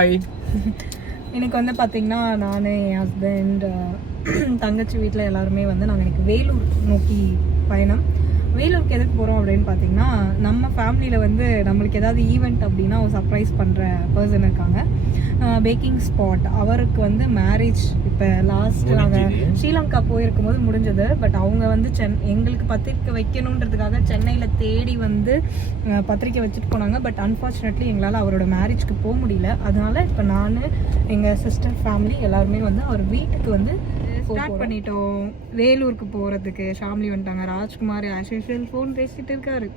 Hi எனக்கு வந்து பார்த்தீங்கன்னா நான் என் ஹஸ்பண்ட் தங்கச்சி வீட்டில் எல்லாருமே வந்து நாங்கள் எனக்கு வேலூர் நோக்கி பயணம். வேலூருக்கு எதுக்கு போகிறோம் அப்படின்னு பார்த்தீங்கன்னா நம்ம ஃபேமிலியில் வந்து நம்மளுக்கு ஏதாவது ஈவெண்ட் அப்படின்னா ஒரு சர்ப்ரைஸ் பண்ணுற பர்சன் இருக்காங்க. பேக்கிங் ஸ்பாட் அவருக்கு வந்து மேரேஜ் இப்போ லாஸ்ட் நாங்கள் ஸ்ரீலங்கா போயிருக்கும் போது முடிஞ்சது. பட் அவங்க வந்து சென் எங்களுக்கு பத்திரிக்கை வைக்கணுன்றதுக்காக சென்னையில் தேடி வந்து பத்திரிக்கை வச்சுட்டு போனாங்க. பட் அன்ஃபார்ச்சுனேட்லி எங்களால் அவரோட மேரேஜ்க்கு போக முடியல. அதனால இப்போ நான் எங்கள் சிஸ்டர் ஃபேமிலி எல்லாருமே வந்து அவர் வீட்டுக்கு வந்து ஸ்டார்ட் பண்ணிட்டோம். வேலூருக்கு போகிறதுக்கு ஃபேமிலி வந்துட்டாங்க. ராஜ்குமார் ஆஸ் யூஷுவல் ஃபோன் பேசிட்டு இருக்காரு.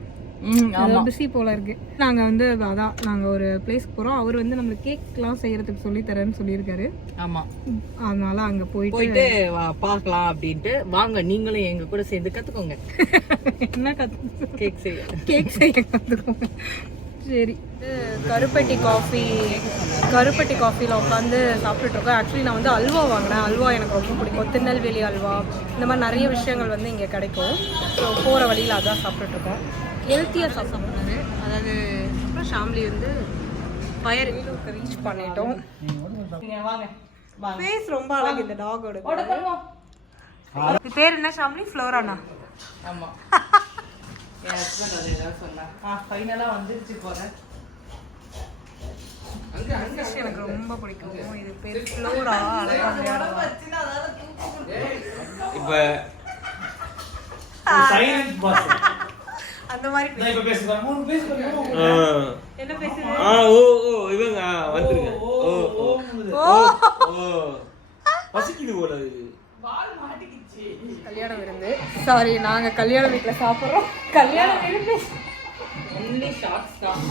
பிஸி போல இருக்கு. நாங்க வந்து அதான் நாங்க ஒரு பிளேஸ்க்கு போறோம். அவர் வந்து நம்மளுக்கு கேக்லாம் செய்யறதுக்கு சொல்லி தரேன்னு சொல்லியிருக்காரு. ஆமா. அதனால அங்க போயிட்டு போயிட்டு பார்க்கலாம் அப்படின்ட்டு. வாங்க நீங்களும் எங்க கூட சேர்ந்து கத்துக்கோங்க. என்ன கத்து கேக் செய்ய. கேக் செய்ய கற்றுக்கோங்க சரி. கருப்பட்டி காஃபி கருப்பட்டி காஃபியில் உட்காந்து சாப்பிட்டுட்டு இருக்கோம் ஆக்சுவலி நான் வந்து அல்வா வாங்கினேன். அல்வா எனக்கு ரொம்ப பிடிக்கும். திருநெல்வேலி அல்வா. இந்த மாதிரி நிறைய விஷயங்கள் வந்து இங்கே கிடைக்கும். ஸோ போகிற வழியில் அதான் சாப்பிட்டுட்டு இருக்கோம் ஹெல்த்தியாக சாப்பிட்றாரு அதாவது அப்புறம் ஃபேமிலி வந்து ஃபயர் ரீச் பண்ணிட்டோம். ஃபேஸ் ரொம்ப அழகு இந்த டாகோட பேர். என்ன ஷாம்லி ஃப்ளோரானா ஆமா. என் ஹஸ்பண்ட் அது ஏதாவது சொன்னா? ஆ ஃபைனலா வந்துருச்சு போறேன் அங்க அங்க ஃபிஷ் எனக்கு ரொம்ப பிடிக்கும். இது பேர் ஃப்ளோரா? இப்ப அந்த மாதிரி என்ன பேசுது? ஆ ஓ ஓ இவங்க வந்துருங்க. ஓ ஓ ஓ ஓ. பசிக்குது போல இது கல்யாண விருந்து. சாரி நாங்க கல்யாண வீட்ல சாப்பிடுறோம். கல்யாண விருந்து. ஒன்லி ஷார்ட்ஸ் தான்.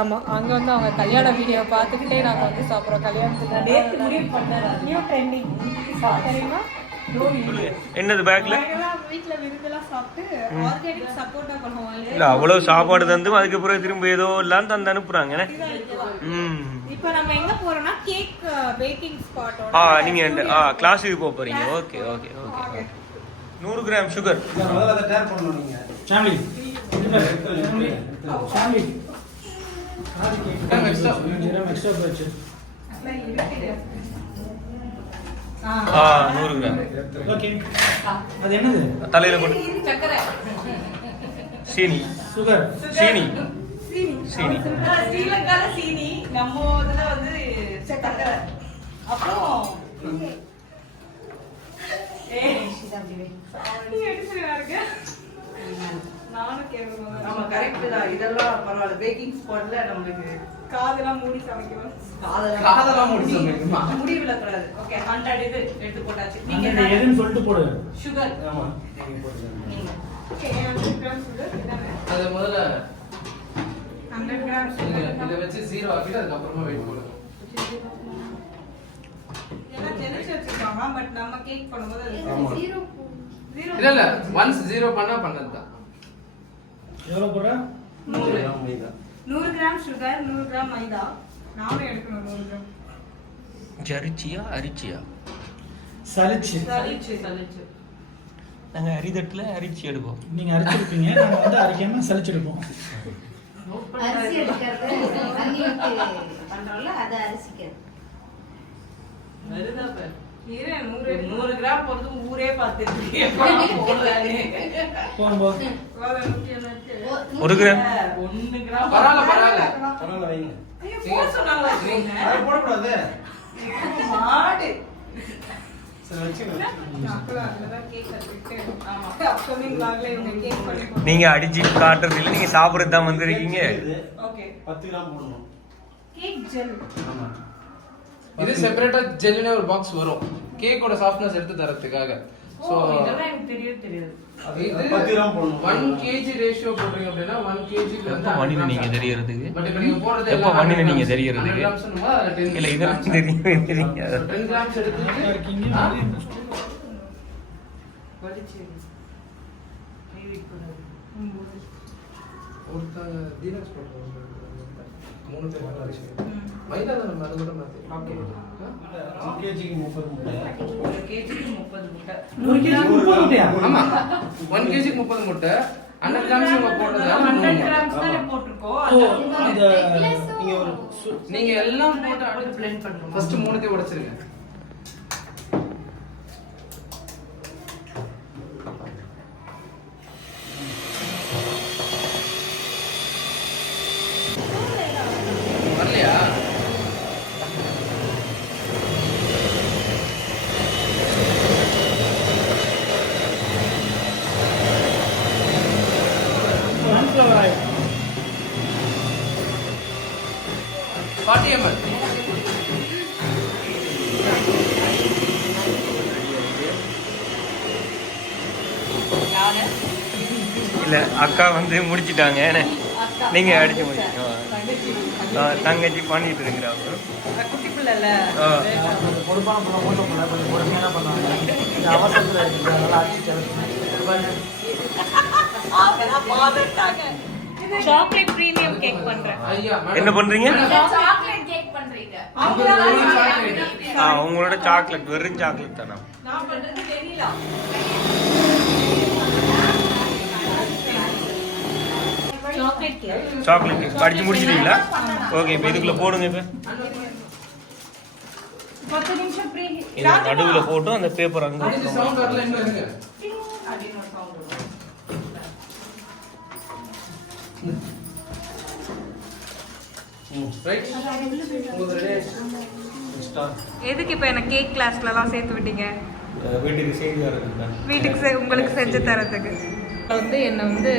ஆமா அங்க வந்து அவங்க கல்யாண வீடியோ பார்த்துக்கிட்டே நாங்க வந்து சாப்பிடுறோம். கல்யாணத்துக்கு நேத்து முடிவு பண்ணாரு நியூ ட்ரெண்டிங் தெரியுமா என்னது பேக்ல இல்ல அவ்வளவு சாப்பாடு தந்து அதுக்கப்புறம் திரும்ப ஏதோ எல்லாம் தந்து அனுப்புறாங்க. இப்போ நம்ம எங்க போறோம்னா கேக் பேக்கிங் ஸ்பாட்டோட ஆ நீங்க ஆ கிளாஸுக்கு போக போறீங்க. ஓகே ஓகே நூறு gram sugar family family extra போச்சு. ஆ நூறு கிராம். ஓகே. அது என்னது? தலையில போட்டு. சக்கரை. சீனி. சுகர் சீனி. சீனி. ஸ்ரீலங்கால சீனி. நம்ம இதுல வந்து சக்கரை. அப்புறம் நம்ம கரெக்ட் தான். இதெல்லாம் பரவாயில்ல. பேக்கிங் ஸ்பாட்ல நம்மளுக்கு காதெல்லாம் மூடி சமைக்கணும். காதெல்லாம் முடி முடி விழக்கூடாது ஓகே ஹண்ட்ரட் இது. எடுத்து போட்டாச்சு நீங்க எதுன்னு சொல்லிட்டு போடு. சுகர் ஆமா. நீங்க. போடுங்க ஓகே ஹண்ட்ரட் கிராம் சுகர் இதானே அதை முதல்ல ஹண்ட்ரட் கிராம் நீங்க சுகர் இதை வச்சு ஜீரோ ஆக்கிட்டு அதுக்கப்புறமா வெயிட் பண்ணுங்க பட் நம்ம கேக் பண்ணும்போது அது ஜீரோ இல்ல இல்ல ஒன்ஸ் ஜீரோ பண்ணா பண்ணதுதான் எவ்வளவு போடுற? நூறு. நூறு கிராம் சுகர் நூறு கிராம் மைதா. நானும் எடுக்கணும் நூறு கிராம். ஜரிச்சியா அரிச்சியா? சலிச்சு சலிச்சு சலிச்சு நாங்க அரிதட்டுல அரிச்சி எடுப்போம். நீங்க அரைச்சிருப்பீங்க நாங்க வந்து அரைக்காம சலிச்சிருப்போம் அரிசி எடுக்கிறது பண்றோம்ல அது அரிசிக்கிறது வருதா நூறு கிராம் போறது ஊரே எண்ணூத்தி ஒரு கிராம். ஒன்னு கிராம். பரவாயில்ல பரவாயில்ல. ஐயோ, போட சொன்னாங்களா இவங்க? மாடு. நீங்க அடிச்சு காட்டுறது இல்ல நீங்க சாப்பிடுறது தான் வந்திருக்கீங்க. ஓகே பத்து கிராம் போடணும். கேக் ஜெல் ஆமா. இது செப்பரேட்டா ஜெல்லுனே ஒரு பாக்ஸ் வரும். கேக்கோட சாஃப்ட்னஸ் எடுத்து தரதுக்காக ஓ ஸோ இதெல்லாம் எனக்கு தெரியவே தெரியாது. ஒன் கேஜி ரேஷியோ போடுறீங்க அப்படின்னா ஒன் கேஜி எப்ப பண்ணின நீங்க தெரியறதுக்கு? பட் இப்போ நீங்க போடுறது எப்ப பண்ணின நீங்க தெரியறதுக்கு? இல்ல இல்ல இதெல்லாம் டென் கிராம்ஸ் எடுத்துட்டு இருக்கீங்க ஆ? வலிச்சு நீ கூடாது ஒருத்தங்க டீலக்ஸ் போடுறாங்க மூணு பேர் நல்லா இருக்கு மைதா தான் நம்ம அது மட்டும் மாத்தி கேஜிக்கு முப்பது முட்டை. ஒரு கேஜிக்கு முப்பது முட்டை. நூறு கேஜி முப்பது முட்டையா? ஆமா. ஒன் கேஜிக்கு முப்பது முட்டை. ஹண்ட்ரட் கிராம்ஸ் நம்ம போட்டது ஹண்ட்ரட் கிராம்ஸ் தானே போட்டிருக்கோம். நீங்க ஒரு நீங்க எல்லாம் போட்டு அடுத்து பண்ணணும். ஃபர்ஸ்ட் மூணுத்தையும் உடைச்சிருங்க. இல்ல அக்கா வந்து முடிச்சிட்டாங்க. நீங்க அடிச்சு முடிச்சிட்டோம் தங்கச்சி தங்கச்சி பண்ணிட்டு இருக்கிறாங்க அஹ் குட்டி பிள்ளைல ஆ. கொஞ்சம் பொறுப்பான பொண்ணை மூத்த பொண்ணை கொஞ்சம் பொறுமையா தான் பண்ணுவாங்க இந்த அவசரத்துல இருக்குது அதனால அடிச்சு கிளப்பி சாக்லேட் ப்ரீமியம் கேக் பண்றேன் ஐயா மேடம். என்ன பண்றீங்க சாக்லேட் கேக் பண்றீங்க உங்களுக்கு ஒரு chocolate. ஆ உங்களோட சாக்லேட் வெறும் சாக்லேட் தானா நான் பண்றது வெண்ணிலா சாக்லேட் கேக் சாக்லேட் அடிச்சு முடிச்சிட்டீங்களா? ஓகே இப்போ இதுக்குள்ள போடுங்க இப்போ. இது நடுவில் போட்டு அந்த பேப்பர் அங்கே எதுக்கு இப்போ என்ன கேக் கிளாஸ்லலாம் சேர்த்து விட்டீங்க? வீட்டுக்கு வீட்டுக்கு உங்களுக்கு செஞ்சு தரதுக்கு. வந்து என்னை வந்து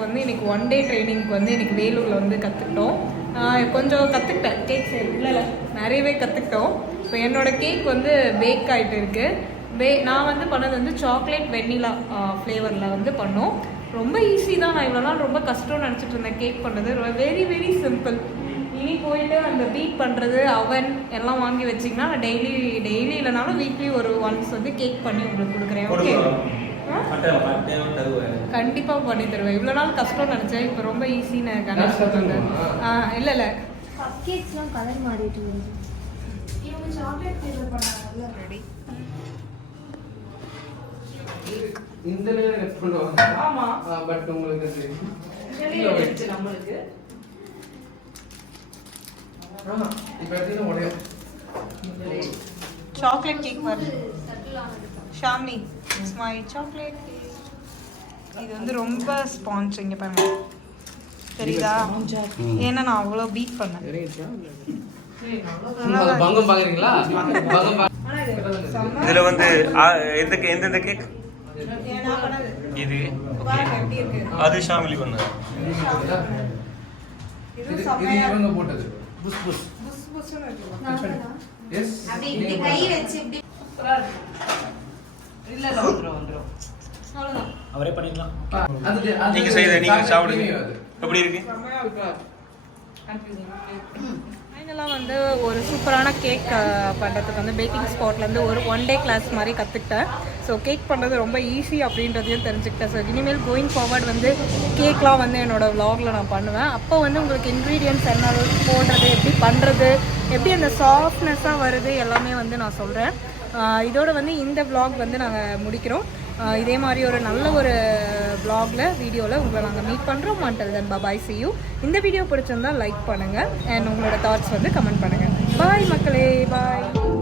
எனக்கு வந்து இன்னைக்கு ஒன் டே ட்ரைனிங்க்கு வந்து இன்றைக்கி வேலூரில் வந்து கற்றுக்கிட்டோம் கொஞ்சம் கற்றுக்கிட்டேன் கேக் செய்ய இல்லை இல்லை. நிறையவே கற்றுக்கிட்டோம் இப்போ என்னோட கேக் வந்து பேக் ஆகிட்டு இருக்கு. பே நான் வந்து பண்ணது வந்து சாக்லேட் வெண்ணிலா ஃப்ளேவரில் வந்து பண்ணோம். ரொம்ப ஈஸி தான். நான் இவ்வளோ நாள் ரொம்ப கஷ்டம்னு நினச்சிட்டு இருந்தேன் கேக் பண்ணுறது வெரி வெரி சிம்பிள் இனி போயிட்டு அந்த பீட் பண்ணுறது அவன் எல்லாம் வாங்கி வச்சிங்கன்னா நான் டெய்லி டெய்லி இல்லைனாலும் வீக்லி ஒரு ஒன்ஸ் வந்து கேக் பண்ணி உங்களுக்கு கொடுக்குறேன். ஓகே கண்டிப்பாக பண்ணி தருவேன் இவ்வளோ நாள் கஷ்டம்னு நினச்சேன். இப்போ ரொம்ப ஈஸின்னு ஆ இல்லை இல்லை. கப் கேக்ஸ்லாம் கலர் மாறிட்டு இவங்க சாக்லேட் ஃப்ளேவர் பண்ணாங்கல்ல. ரெடி இந்த நேரம் கட் பண்ணுவாங்க ஆமா. பட் உங்களுக்கு அது நம்மளுக்கு. சாக்லேட் கேக் வருது ஷாமி இட்ஸ் மை சாக்லேட் இது வந்து ரொம்ப ஸ்பாஞ்ச் இங்கே பாருங்க. தெரியுதா? ஏன்னா நான் அவ்வளோ பீட் பண்ணேன். இதில் வந்து எந்த எந்தெந்த கேக் இது. அது ஷாமிலி பண்ணது. இது இவங்க போட்டது. புஸ் புஸ்னு இருக்கு. எஸ் அப்படி கை வச்சு இப்படி சூப்பரா இருக்கு. இல்ல இல்ல வந்துரும் வந்துரும். அவ்வளோதான் அவரே பண்ணிக்கலாம் அது நீங்க செய்த நீங்க சாப்பிடுங்க. எப்படி இருக்கு? ஃபைனலாக வந்து ஒரு சூப்பரான கேக் பண்ணுறதுக்கு வந்து பேக்கிங் ஸ்பாட்லேருந்து ஒரு ஒன் டே கிளாஸ் மாதிரி கற்றுக்கிட்டேன் ஸோ கேக் பண்ணுறது ரொம்ப ஈஸி அப்படின்றதையும் தெரிஞ்சுக்கிட்டேன். ஸோ இனிமேல் கோயிங் ஃபார்வர்ட் வந்து கேக்லாம் வந்து என்னோடய vlogல நான் பண்ணுவேன். அப்போ வந்து உங்களுக்கு இன்க்ரீடியன்ஸ் என்ன போடுறது எப்படி பண்ணுறது எப்படி அந்த சாஃப்ட்னஸாக வருது எல்லாமே வந்து நான் சொல்கிறேன் இதோட வந்து இந்த vlog வந்து நாங்கள் முடிக்கிறோம். இதே மாதிரி ஒரு நல்ல ஒரு vlogல வீடியோவில் உங்களை நாங்கள் மீட் பண்ணுறோம் மாட்டல் தென் பாய் see இந்த வீடியோ பிடிச்சிருந்தா லைக் பண்ணுங்கள் அண்ட் உங்களோட தாட்ஸ் வந்து கமெண்ட் பண்ணுங்கள் பாய் மக்களே. பாய்